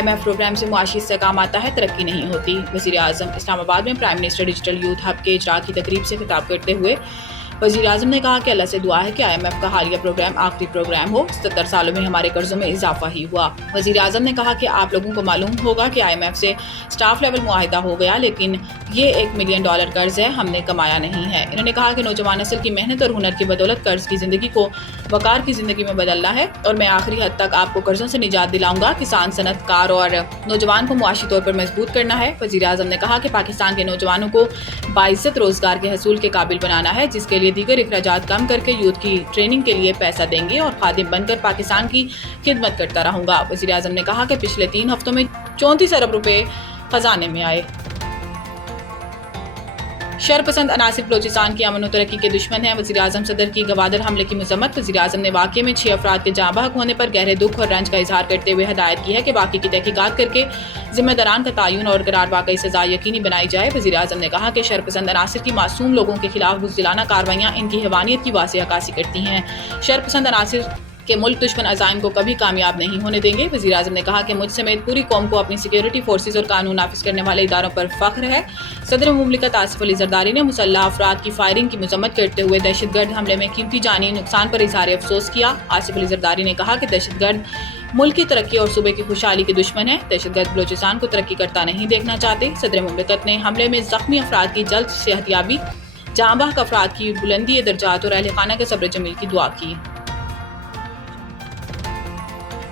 IMF programme سے معاشی استحکام آتا ہے، ترقی نہیں ہوتی۔ وزیر اعظم اسلام آباد میں prime minister digital youth hub کے اجرا کی تقریب سے خطاب کرتے ہوئے وزیر اعظم نے کہا کہ اللہ سے دعا ہے کہ IMF کا حالیہ پروگرام آخری پروگرام ہو۔ 77 سالوں میں ہمارے قرضوں میں اضافہ ہی ہوا۔ وزیر اعظم نے کہا کہ آپ لوگوں کو معلوم ہوگا کہ IMF سے سٹاف لیول معاہدہ ہو گیا، لیکن یہ $1 ملین قرض ہے، ہم نے کمایا نہیں ہے۔ انہوں نے کہا کہ نوجوان نسل کی محنت اور ہنر کی بدولت قرض کی زندگی کو وقار کی زندگی میں بدلنا ہے، اور میں آخری حد تک آپ کو قرضوں سے نجات دلاؤں گا۔ کسان، صنعت کار اور نوجوان کو معاشی طور پر مضبوط کرنا ہے۔ وزیر اعظم نے کہا کہ پاکستان کے نوجوانوں کو باعزت روزگار کے حصول کے قابل بنانا ہے، جس کے لیے دیگر اخراجات کم کر کے یوتھ کی ٹریننگ کے لیے پیسہ دیں گے اور خادم بن کر پاکستان کی خدمت کرتا رہوں گا۔ وزیر اعظم نے کہا کہ پچھلے 3 ہفتوں میں 34 ارب روپے خزانے میں آئے۔ شرپسند عناصر بلوچستان کی امن و ترقی کے دشمن ہیں، وزیر اعظم صدر کی گوادر حملے کی مذمت۔ وزیر اعظم نے واقعے میں 6 افراد کے جاں بحق ہونے پر گہرے دکھ اور رنج کا اظہار کرتے ہوئے ہدایت کی ہے کہ واقعے کی تحقیقات کر کے ذمہ داران کا تعین اور قرار واقعی سزا یقینی بنائی جائے۔ وزیر اعظم نے کہا کہ شرپسند عناصر کی معصوم لوگوں کے خلاف بزدلانہ کارروائیاں ان کی حیوانیت کی واضح عکاسی کرتی ہیں۔ شرپسند عناصر کہ ملک دشمن عزائم کو کبھی کامیاب نہیں ہونے دیں گے۔ وزیر اعظم نے کہا کہ مجھ سمیت پوری قوم کو اپنی سیکیورٹی فورسز اور قانون نافذ کرنے والے اداروں پر فخر ہے۔ صدر مملکت آصف علی زرداری نے مسلح افراد کی فائرنگ کی مذمت کرتے ہوئے دہشت گرد حملے میں قیمتی جانی نقصان پر اظہار افسوس کیا۔ آصف علی زرداری نے کہا کہ دہشت گرد ملک کی ترقی اور صوبے کی خوشحالی کے دشمن ہیں۔ دہشت گرد بلوچستان کو ترقی کرتا نہیں دیکھنا چاہتے۔ صدر مملکت نے حملے میں زخمی افراد کی جلد صحت یابی، جاں بحق افراد کی بلندی درجات اور اہل خانہ کے صبر جمیل کی دعا کی۔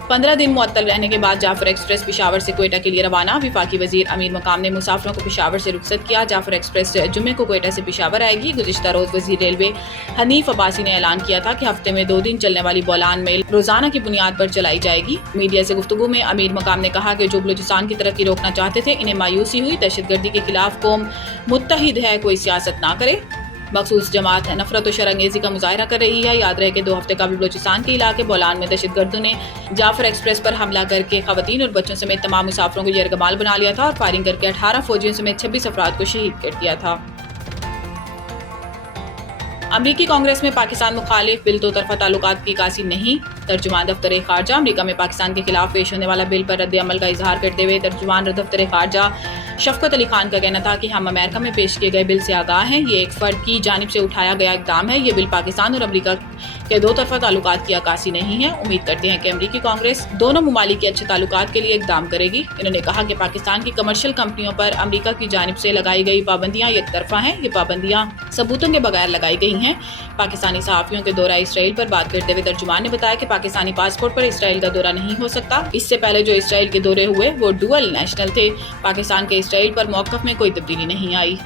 15 دن معطل رہنے کے بعد جعفر ایکسپریس پشاور سے کوئٹہ کے لیے روانہ۔ وفاقی وزیر امیر مقام نے مسافروں کو پشاور سے رخصت کیا۔ جعفر ایکسپریس جمعے کو کوئٹہ سے پشاور آئے گی۔ گزشتہ روز وزیر ریلوے حنیف عباسی نے اعلان کیا تھا کہ ہفتے میں 2 دن چلنے والی بولان میل روزانہ کی بنیاد پر چلائی جائے گی۔ میڈیا سے گفتگو میں امیر مقام نے کہا کہ جو بلوچستان کی ترقی روکنا چاہتے تھے، انہیں مایوسی ہوئی۔ دہشت گردی کے خلاف قوم متحد ہے، کوئی سیاست نہ کرے۔ مخصوص جماعت نفرت و شرانگیزی کا مظاہرہ کر رہی ہے۔ یاد رہے کہ 2 ہفتے قبل بلوچستان کے علاقے بولان میں دہشت گردوں نے جعفر ایکسپریس پر حملہ کر کے خواتین اور بچوں سمیت تمام مسافروں کو یرغمال بنا لیا تھا اور فائرنگ کر کے 18 فوجیوں سمیت 26 افراد کو شہید کر دیا تھا۔ امریکی کانگریس میں پاکستان مخالف بل 2 طرفہ تعلقات کی عکاسی نہیں۔ ترجمان دفتر خارجہ امریکہ میں پاکستان کے خلاف پیش ہونے والا بل پر رد عمل کا اظہار کرتے ہوئے ترجمان دفتر خارجہ شفقت علی خان کا کہنا تھا کہ ہم امریکہ میں پیش کیے گئے بل سے آگاہ ہیں۔ یہ ایک فرد کی جانب سے اٹھایا گیا اقدام ہے۔ یہ بل پاکستان اور امریکہ کے 2 طرفہ تعلقات کی عکاسی نہیں ہے۔ امید کرتے ہیں کہ امریکی کانگریس دونوں ممالک کے اچھے تعلقات کے لیے اقدام کرے گی۔ انہوں نے کہا کہ پاکستان کی کمرشل کمپنیوں پر امریکہ کی جانب سے لگائی گئی پابندیاں یک طرفہ ہیں۔ یہ پابندیاں ثبوتوں کے بغیر لگائی گئی ہیں۔ پاکستانی صحافیوں کے دورہ اسرائیل پر بات کرتے ہوئے ترجمان نے بتایا کہ پاکستانی پاسپورٹ پر اسرائیل کا دورہ نہیں ہو سکتا۔ اس سے پہلے جو اسرائیل کے دورے ہوئے وہ ڈوئل نیشنل تھے۔ پاکستان کے اسرائیل پر موقف میں کوئی تبدیلی نہیں آئی۔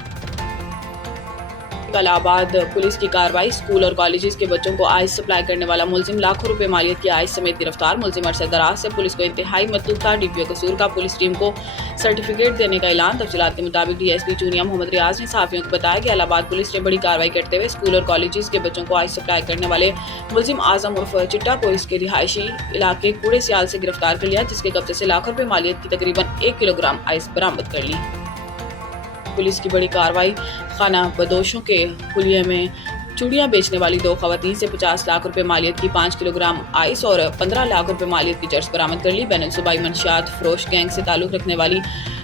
الہ آباد پولیس کی کارروائی، اسکول اور کالجز کے بچوں کو آئس سپلائی کرنے والا ملزم لاکھوں روپے مالیت کی آئس سمیت گرفتار۔ ملزم عرصہ دراز سے پولیس کو انتہائی مطلوب تھا۔ DPO قصور کا پولیس ٹیم کو سرٹیفکیٹ دینے کا اعلان۔ تفصیلات کے مطابق DSP چونیا محمد ریاض نے صحافیوں کو بتایا کہ الہ آباد پولیس نے بڑی کارروائی کرتے ہوئے اسکول اور کالجز کے بچوں کو آئس سپلائی کرنے والے ملزم اعظم عرف چٹا کو اس کے رہائشی علاقے کوڑے سیال سے گرفتار کر لیا، جس کے قبضے سے لاکھوں روپے مالیت کی تقریباً 1 کلو گرام آئس برآمد کر لی۔ پولیس کی بڑی کارروائی، خانہ بدوشوں کے حلیے میں چوڑیاں بیچنے والی 2 خواتین سے 50 لاکھ روپے مالیت کی 5 کلو گرام آئس اور 15 لاکھ روپے مالیت کی چرس برآمد کر لی۔ بین الصوبائی منشیات فروش گینگ سے تعلق رکھنے والی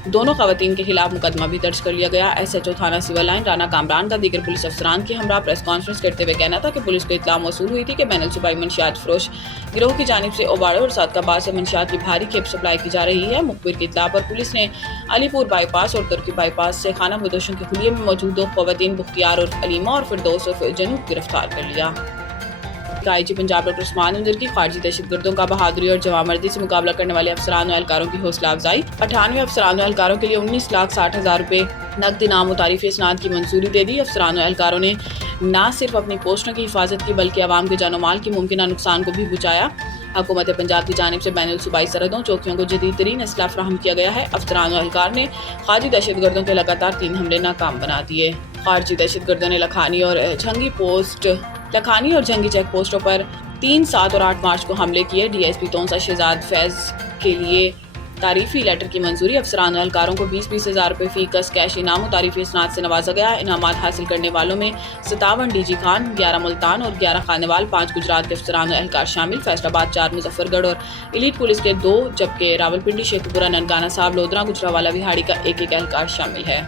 دونوں خواتین کے خلاف مقدمہ بھی درج کر لیا گیا۔ SHO تھانہ سول لائن رانا کامران کا دیگر پولیس افسران کے ہمراہ پریس کانفرنس کرتے ہوئے کہنا تھا کہ پولیس کو اطلاع موصول ہوئی تھی کہ بین الصوبائی منشیات فروش گروہ کی جانب سے اوباڑے اور صادقآباد سے منشیات کی بھاری کھیپ سپلائی کی جا رہی ہے۔ مخبر کی اطلاع پر پولیس نے علی پور بائی پاس اور ترکی بائی پاس سے خانہ بدوشوں کے حلیے میں موجود 2 خواتین بختیار اور علیمہ اور فردوس عرف جنوب گرفتار کر لیا۔ IG پنجاب ڈاکٹر عثمان انظر کی خارجی دہشت گردوں کا بہادری اور جوانمردی سے مقابلہ کرنے والے افسران و اہلکاروں کی حوصلہ افزائی۔ 98 افسران و اہلکاروں کے لیے 19,60,000 روپے نقد انعام و تعریفی اسناد کی منظوری دے دی۔ افسران و اہلکاروں نے نہ صرف اپنی پوسٹوں کی حفاظت کی بلکہ عوام کے جان و مال کی ممکنہ نقصان کو بھی بچایا۔ حکومت پنجاب کی جانب سے بین الصوبائی سرحدوں چوکیوں کو جدید ترین اسلحہ فراہم کیا گیا ہے۔ افسران و اہلکار نے خارجی دہشت گردوں کے لگاتار 3 حملے ناکام بنا دیے۔ خارجی دہشت گردوں نے لکھانی اور جھنگی چیک پوسٹوں پر 3، 7 اور 8 مارچ کو حملے کیے۔ DSP تونسا شہزاد فیض کے لیے تعریفی لیٹر کی منظوری۔ افسران و اہلکاروں کو 20-20 ہزار روپے فی کس کیش انعام و تعریفی اسناد سے نوازا گیا۔ انعامات حاصل کرنے والوں میں 57 ڈی جی خان، 11 ملتان اور 11 خانیوال، 5 گجرات کے افسران و اہلکار شامل، فیصل آباد 4 مظفر گڑھ اور ایلیٹ پولیس کے 2، جبکہ راولپنڈی، شیخوپورہ، ننکانہ صاحب، لودھرا، گجرانوالہ، وہاڑی کا 1 اہلکار شامل ہے۔